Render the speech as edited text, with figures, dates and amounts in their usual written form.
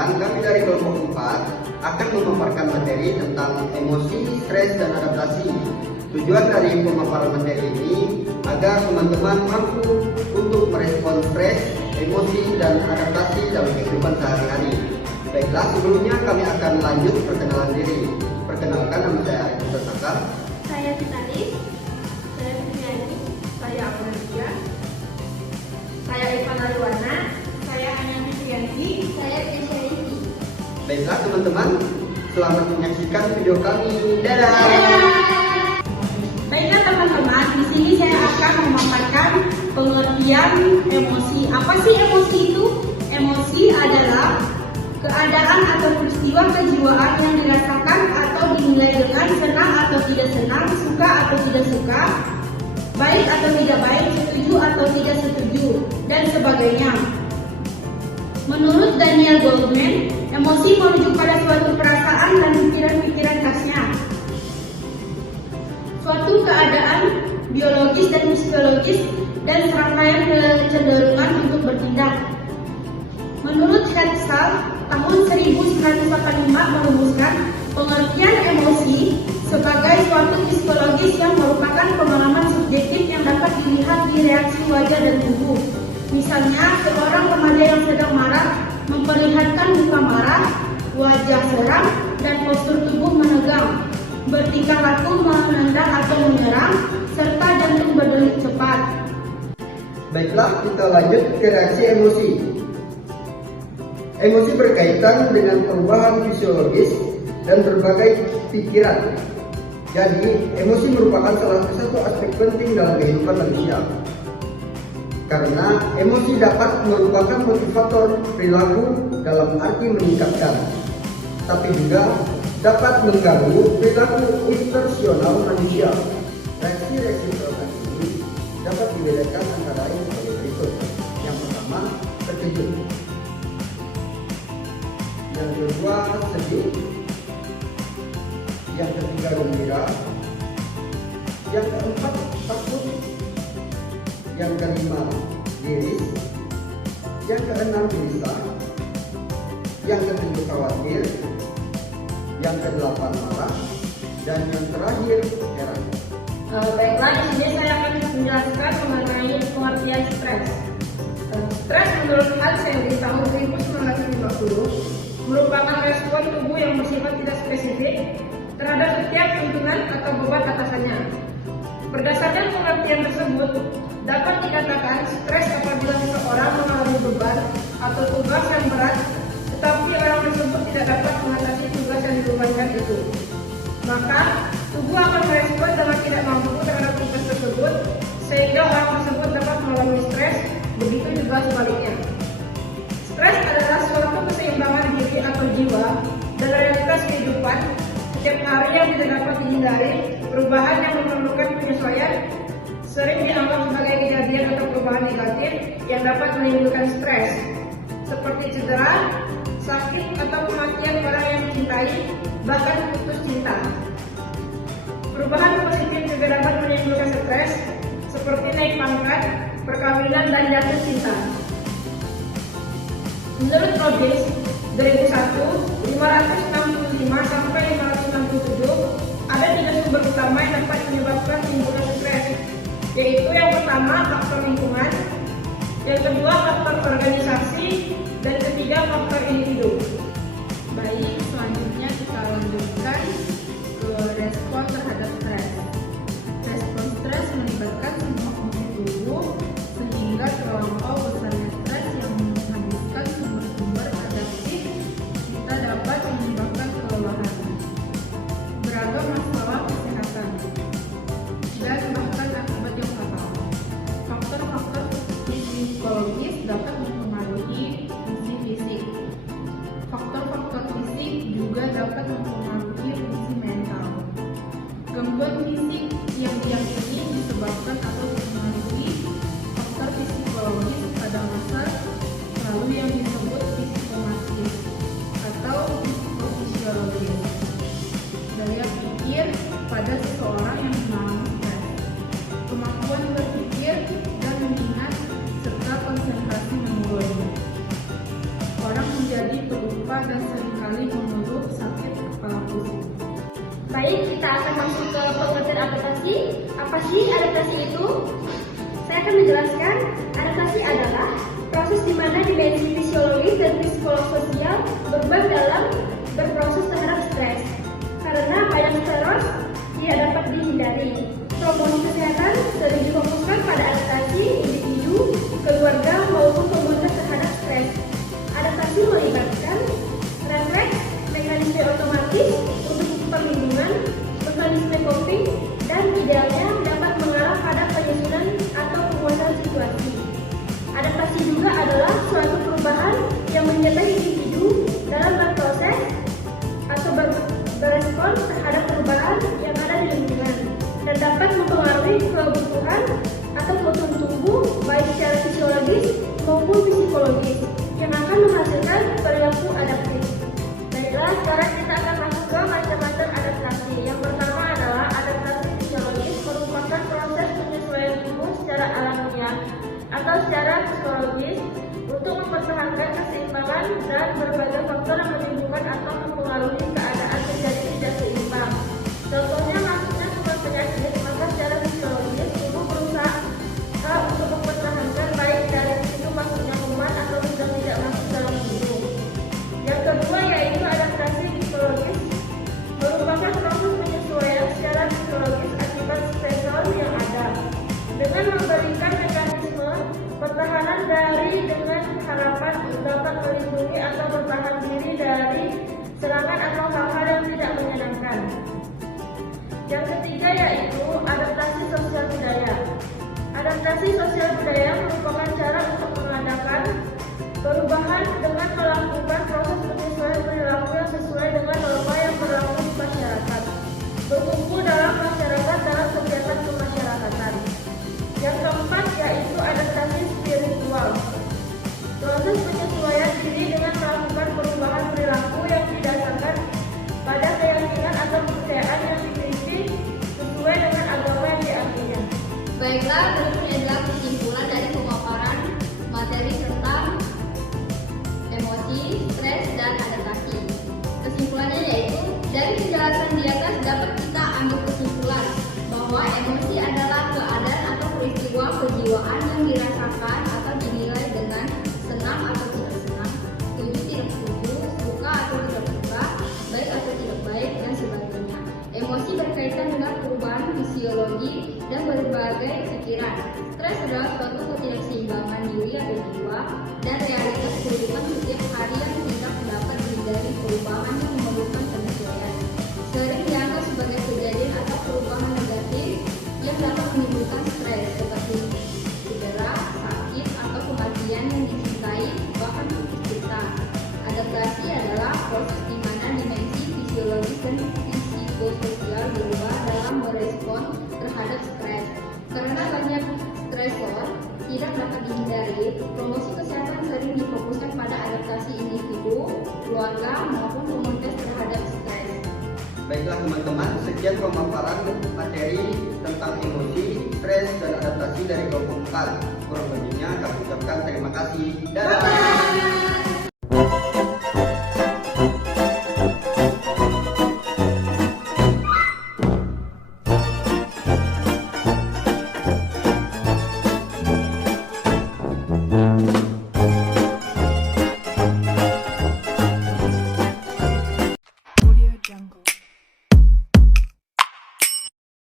perkenalkan, kami dari kelompok 4 akan memaparkan materi tentang emosi, stres, dan adaptasi. Tujuan dari pemaparan materi ini agar teman-teman mampu untuk merespon stres, emosi, dan adaptasi dalam kehidupan sehari-hari. Baiklah, sebelumnya kami akan lanjut perkenalan diri. Perkenalkan, nama saya Arifin Sakar. Saya Vitalis, saya Fitriani, saya Amalia, saya Ivan Aliwana, saya Anya Fitriani, saya Fitriani. Baiklah teman-teman, selamat menyaksikan video kami. Dadah! Baiklah teman-teman, di sini saya akan memaparkan pengertian emosi. Apa sih emosi itu? Emosi adalah keadaan atau peristiwa kejiwaan yang dirasakan atau dinilai dengan senang atau tidak senang, suka atau tidak suka, baik atau tidak baik, setuju atau tidak setuju, dan sebagainya. Menurut Daniel Goleman, emosi merujuk pada suatu perasaan dan pikiran-pikiran khasnya. Suatu keadaan biologis dan psikologis dan serangkaian kecenderungan untuk bertindak. Menurut Hertzsal, tahun 1945 merumuskan pengertian emosi sebagai suatu psikologis yang merupakan pengalaman subjektif yang dapat dilihat di reaksi wajah dan tubuh. Misalnya, seorang remaja yang sedang marah memperlihatkan muka marah, wajah seram, dan postur tubuh menegang, bertingkah laku menendang atau menyerang, serta jantung berdenyut cepat. Baiklah, kita lanjut ke reaksi emosi. Emosi berkaitan dengan perubahan fisiologis dan berbagai pikiran. Jadi, emosi merupakan salah satu aspek penting dalam kehidupan manusia. Karena emosi dapat merupakan motivator perilaku dalam arti meningkatkan, tapi juga dapat mengganggu perilaku intensional manusia. Reaksi-reaksi terkait ini dapat dibedakan antara lain sebagai berikut. Yang pertama, terkejut. Yang kedua, sedih. Yang ketiga, gembira. Yang keempat, takut. Yang kelima, miris. Yang keenam, gelisah. Yang ketujuh, khawatir. Yang kedelapan, marah. Dan yang terakhir, heran. Baiklah, di sini saya akan menjelaskan mengenai pengertian stres. Stres menurut Hans Selye tahun 1950 merupakan respon tubuh yang bersifat tidak spesifik terhadap setiap tuntutan atau beban atasannya. Berdasarkan pengertian tersebut, dapat dikatakan stres apabila seseorang mengalami beban atau tugas yang berat, tetapi orang tersebut tidak dapat mengatasi tugas yang dibebankan itu. Maka, tubuh akan merespon dengan tidak mampu terhadap tugas tersebut, sehingga orang tersebut dapat mengalami stres, begitu juga sebaliknya. Stres adalah suatu keseimbangan diri atau jiwa dalam realitas kehidupan setiap hari yang tidak dapat dihindari. Perubahan yang memerlukan penyesuaian sering dianggap sebagai kejadian atau perubahan negatif yang dapat menimbulkan stres, seperti cedera, sakit, atau kematian orang yang dicintai, bahkan putus cinta. Perubahan positif juga dapat menimbulkan stres, seperti naik pangkat, perkawinan, dan jatuh cinta. Menurut Robbins, 2001, 565 sampai 567 ada 3 sumber utama yang dapat menyebabkan timbulnya stres, yaitu yang pertama faktor lingkungan, yang kedua faktor organisasi, dan ketiga faktor individu. Baik, selanjutnya kita lanjutkan ke respon terhadap stres. Respon stres melibatkan semua fungsi tubuh, sehingga terlampau besarnya stres yang menghabiskan sumber-sumber adaptif kita dapat menyebabkan kelelahan, beragam masalah kesehatan, dan bahkan akibat yang fatal. Faktor-faktor psikologis dapat mempengaruhi fungsi fisik. Faktor-faktor fisik juga dapat mempengaruhi fungsi mental. Gangguan fisik yang diyakini disebabkan atau dipengaruhi faktor psikologis pada masa lalu yang disebut psikomatis atau psikofisiologis. Daya pikir pada seseorang yang mengalami stres, kemampuan berpikir dan mengingat serta konsentrasi menurun. Orang menjadi menjadi pelupa dan seringkali mengeluh sakit kepala pusing. Baik, kita akan masuk ke pengertian adaptasi. Apa sih adaptasi itu? Saya akan menjelaskan. Adaptasi adalah proses di mana dimensi fisiologis dan psikososial berubah dalam berproses terhadap stres. Karena banyak stres tidak dapat dihindari. Promosi kesehatan sering difokuskan pada adaptasi individu, keluarga maupun komunitas terhadap stres. Adaptasi melibatkan refleks, mekanisme otomatis untuk perlindungan, mekanisme coping, dan idealnya dapat mengarah pada penyusunan atau penguasaan situasi. Adaptasi juga adalah suatu perubahan yang menyertai individu dalam berproses atau berespon terhadap perubahan yang ada di lingkungan dan dapat mempengaruhi kebutuhan atau kebutuhan tubuh baik secara fisiologis maupun psikologis yang akan menghasilkan perilaku adaptif. Baiklah, sekarang kita akan masuk ke macam-macam adaptasi. Yang pertama adalah adaptasi fisiologis, merupakan proses penyesuaian tubuh secara alamiah atau secara psikologis untuk mempertahankan keseimbangan dan berbagai faktor yang menimbulkan atau mempengaruhi keadaan menjadi tidak seimbang. Contohnya masuknya sumber penyakit, maka secara fisiologis tubuh berusaha untuk mempertahankan baik dari pintu masuknya kuman atau sudah tidak masuk dalam tubuh. Yang kedua yaitu adaptasi psikologis, merupakan proses penyesuaian secara psikologis akibat stresor yang ada dengan memberikan mekanisme pertahanan dengan harapan dapat melindungi atau bertahan diri dari serangan atau hal-hal yang tidak menyenangkan. Yang ketiga yaitu adaptasi sosial budaya. Adaptasi sosial budaya merupakan cara untuk mengadakan perubahan dengan melakukan proses penyesuaian perilaku yang sesuai dengan norma yang berlaku di masyarakat. Berkumpul dalam masyarakat dalam kegiatan kemasyarakatan. Yang keempat yaitu adaptasi spiritual. Proses penyesuaian diri dengan melakukan perubahan perilaku yang didasarkan pada keyakinan atau kepercayaan yang dimiliki sesuai dengan agama yang diakininya. Baiklah, berikut adalah kesimpulan dari pemaparan materi tentang emosi, stres, dan adaptasi. Kesimpulannya yaitu, dari penjelasan di atas dapat kita ambil kesimpulan bahwa emosi adalah keadaan atau peristiwa kejiwaan yang dirasakan atau dinilai dengan senang atau tidak senang, setuju tidak setuju, suka atau tidak suka, baik atau tidak baik, dan sebagainya. Emosi berkaitan dengan perubahan fisiologi dan berbagai pikiran. Stres adalah suatu ketidakseimbangan diri atau jiwa dan realitas kehidupan setiap hari yang tidak dapat dihindari perubahan yang memerlukan penyesuaian. Sering dianggap sebagai kejadian atau perubahan negatif yang dapat menimbulkan stres seperti cedera, sakit, atau kematian yang dicintai, bahkan putus cinta. Adaptasi adalah proses di mana dimensi fisiologis dan psikososial berubah dalam merespon terhadap stres. Karena banyak stresor tidak dapat dihindari, promosi kesehatan sering difokuskan pada adaptasi individu, keluarga, maupun komunitas terhadap stres. Baiklah teman-teman, sekian pemaparan materi tentang emosi, stres, dan adaptasi dari kelompok 4. Kurang lebihnya kami ucapkan terima kasih. Dadah!